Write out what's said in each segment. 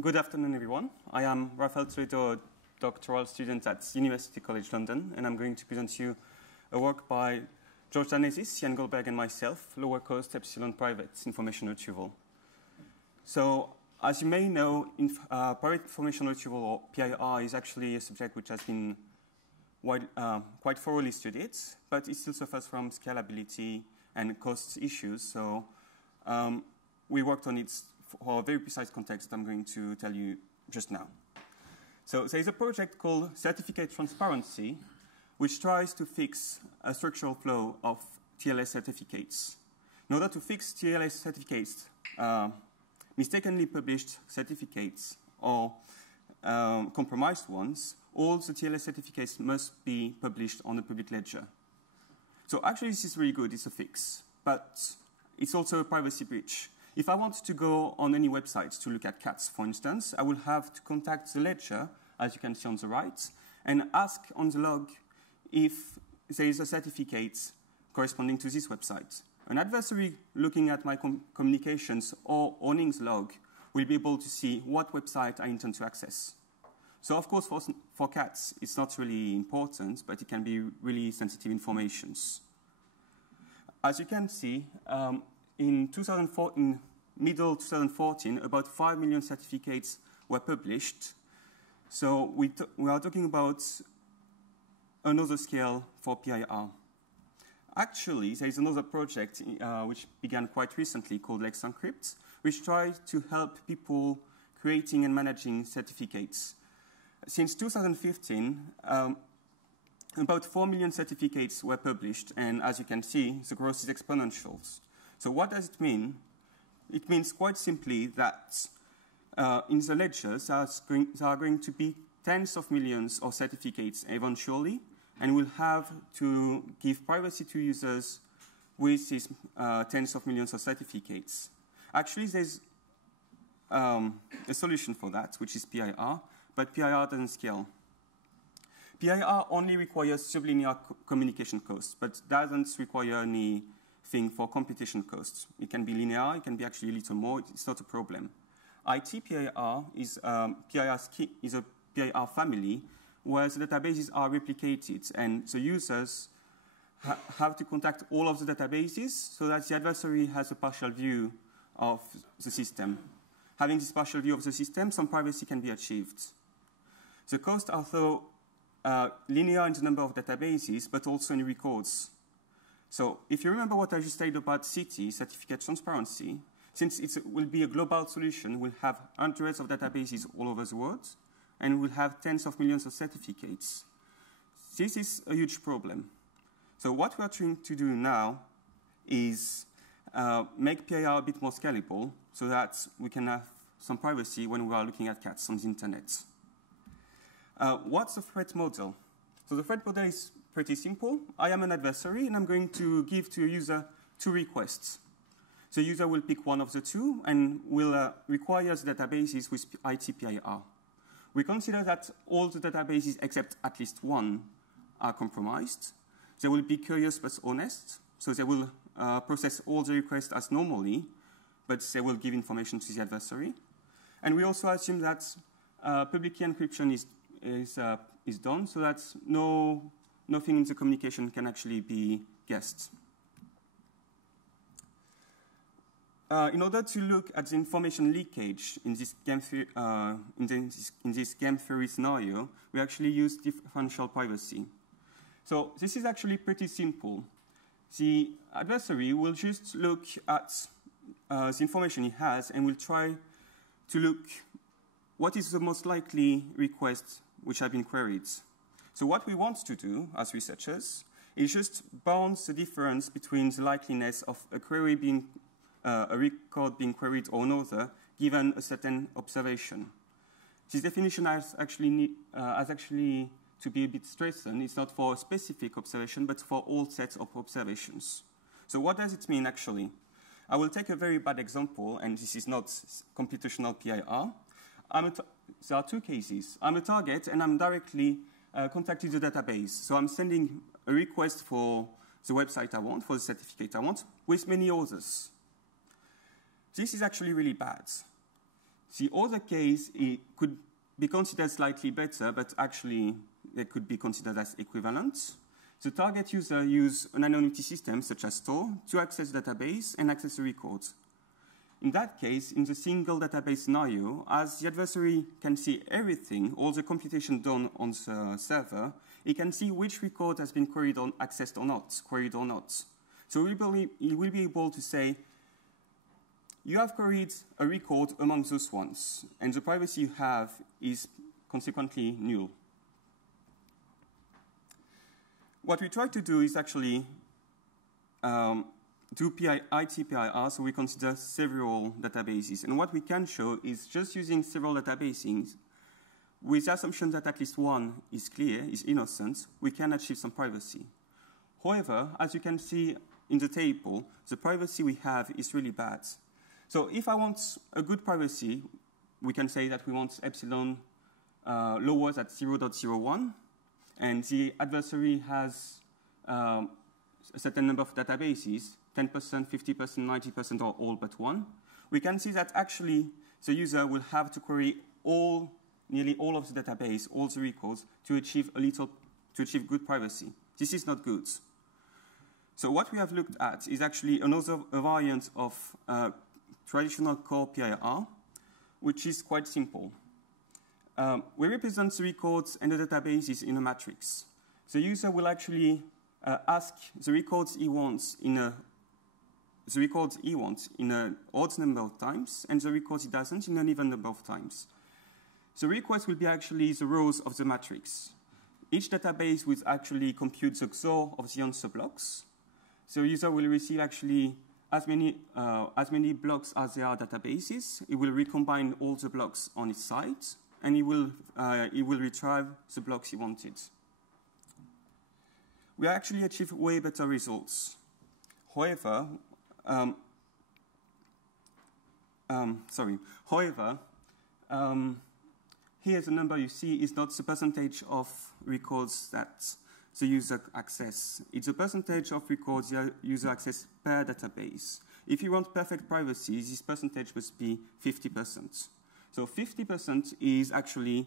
Good afternoon, everyone. I am Raphael, Toledo, a doctoral student at University College London, and I'm going to present you a work by George Danesis, Jan Goldberg, and myself, Lower Cost Epsilon-Private Information Retrieval. So, as you may know, private information retrieval, or PIR, is actually a subject which has been quite thoroughly studied, but it still suffers from scalability and cost issues. So we worked on it for a very precise context that I'm going to tell you just now. So there is a project called Certificate Transparency, which tries to fix a structural flaw of TLS certificates. In order to fix TLS certificates, mistakenly published certificates or compromised ones, all the TLS certificates must be published on the public ledger. So actually this is really good, it's a fix, but it's also a privacy breach. If I want to go on any website to look at cats, for instance, I will have to contact the ledger, as you can see on the right, and ask on the log if there is a certificate corresponding to this website. An adversary looking at my communications or owning the log will be able to see what website I intend to access. So of course, for cats, it's not really important, but it can be really sensitive information. As you can see, in middle 2014, about 5 million certificates were published. So we are talking about another scale for PIR. Actually, there is another project which began quite recently called Let's Encrypt, which tries to help people creating and managing certificates. Since 2015, about 4 million certificates were published, and as you can see, the growth is exponential. So what does it mean? It means quite simply that in the ledgers, there are going to be tens of millions of certificates eventually, and we'll have to give privacy to users with these tens of millions of certificates. Actually, there's a solution for that, which is PIR, but PIR doesn't scale. PIR only requires sublinear communication costs, but doesn't require anything for computation costs. It can be linear, it can be actually a little more, it's not a problem. IT-PIR is a PIR family where the databases are replicated, and the users have to contact all of the databases so that the adversary has a partial view of the system. Having this partial view of the system, some privacy can be achieved. The costs are though linear in the number of databases, but also in records. So if you remember what I just said about CT, Certificate Transparency, since it will be a global solution, we'll have hundreds of databases all over the world, and we'll have tens of millions of certificates. This is a huge problem. So what we are trying to do now is make PIR a bit more scalable so that we can have some privacy when we are looking at cats on the internet. What's the threat model? So the threat model is pretty simple. I am an adversary, and I'm going to give to a user 2 requests. The user will pick one of the 2 and will require the databases with IT-PIR. We consider that all the databases except at least one are compromised. They will be curious but honest, so they will process all the requests as normally, but they will give information to the adversary. And we also assume that public key encryption is done, so that nothing in the communication can actually be guessed. In order to look at the information leakage in this game theory scenario, we actually use differential privacy. So this is actually pretty simple. The adversary will just look at the information he has and will try to look what is the most likely request which have been queried. So what we want to do as researchers is just bound the difference between the likeliness of a query being a record being queried or another, given a certain observation. This definition has actually to be a bit strengthened. It's not for a specific observation, but for all sets of observations. So what does it mean, actually? I will take a very bad example, and this is not computational PIR. There are 2 cases. I'm a target, and I'm directly contacting the database. So I'm sending a request for the website I want, for the certificate I want, with many others. This is actually really bad. The other case, it could be considered slightly better, but actually they could be considered as equivalent. The target user uses an anonymity system, such as Tor, to access the database and access the records. In that case, in the single database scenario, as the adversary can see everything, all the computation done on the server, he can see which record has been queried or accessed or not, queried or not. So he will be able to say, you have queried a record among those ones, and the privacy you have is consequently null. What we try to do is actually do IT-PIR, so we consider several databases. And what we can show is just using several databases, with the assumption that at least one is clear, is innocent, we can achieve some privacy. However, as you can see in the table, the privacy we have is really bad. So if I want a good privacy, we can say that we want epsilon lower than 0.01, and the adversary has a certain number of databases, 10%, 50%, 90%, or all but one. We can see that actually the user will have to query nearly all of the database, all the records, to achieve good privacy. This is not good. So what we have looked at is actually another variant of traditional core PIR, which is quite simple. We represent the records and the databases in a matrix. The user will actually ask the records he wants in an odd number of times, and the records he doesn't in an even number of times. The request will be actually the rows of the matrix. Each database will actually compute the XOR of the answer blocks. The user will receive actually as many blocks as there are databases. It will recombine all the blocks on its side, and he will retrieve the blocks he wanted. We actually achieve way better results. However, here the number you see is not the percentage of records that the user access. It's the percentage of records the user access per database. If you want perfect privacy, this percentage must be 50%. So 50% is actually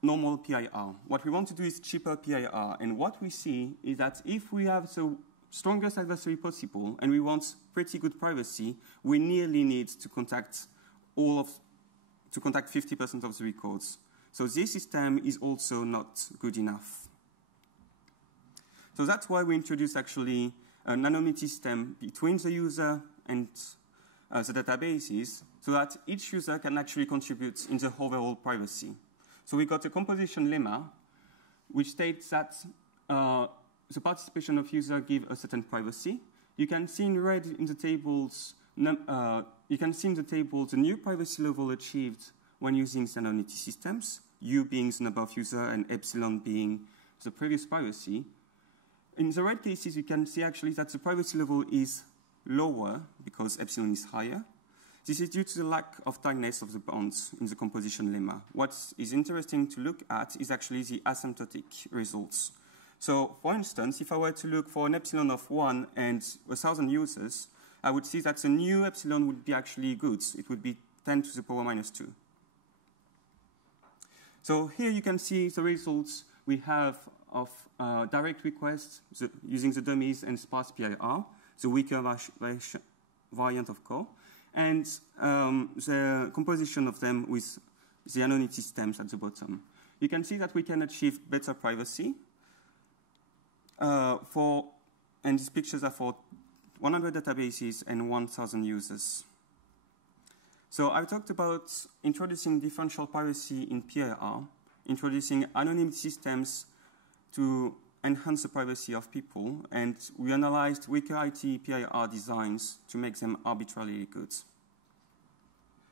normal PIR. What we want to do is cheaper PIR. And what we see is that if we have the strongest adversary possible and we want pretty good privacy, we nearly need to contact 50% of the records. So this system is also not good enough. So that's why we introduced actually an anonymity system between the user and the databases, so that each user can actually contribute in the overall privacy. So we got a composition lemma, which states that the participation of user give a certain privacy. You can see in red in the tables, the new privacy level achieved when using the anonymity systems, U being the number of user and epsilon being the previous privacy. In the red cases, you can see actually that the privacy level is lower because epsilon is higher. This is due to the lack of tightness of the bonds in the composition lemma. What is interesting to look at is actually the asymptotic results. So, for instance, if I were to look for an epsilon of 1 and 1,000 users, I would see that the new epsilon would be actually good. It would be 10 to the power minus 2. So here you can see the results we have of direct requests using the dummies and sparse PIR, the weaker variant of core, and the composition of them with the anonymity systems at the bottom. You can see that we can achieve better privacy, and these pictures are for 100 databases and 1,000 users. So I talked about introducing differential privacy in PIR, introducing anonymity systems to enhance the privacy of people, and we analyzed weaker IT-PIR designs to make them arbitrarily good.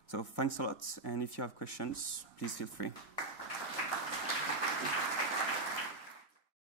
So thanks a lot, and if you have questions, please feel free.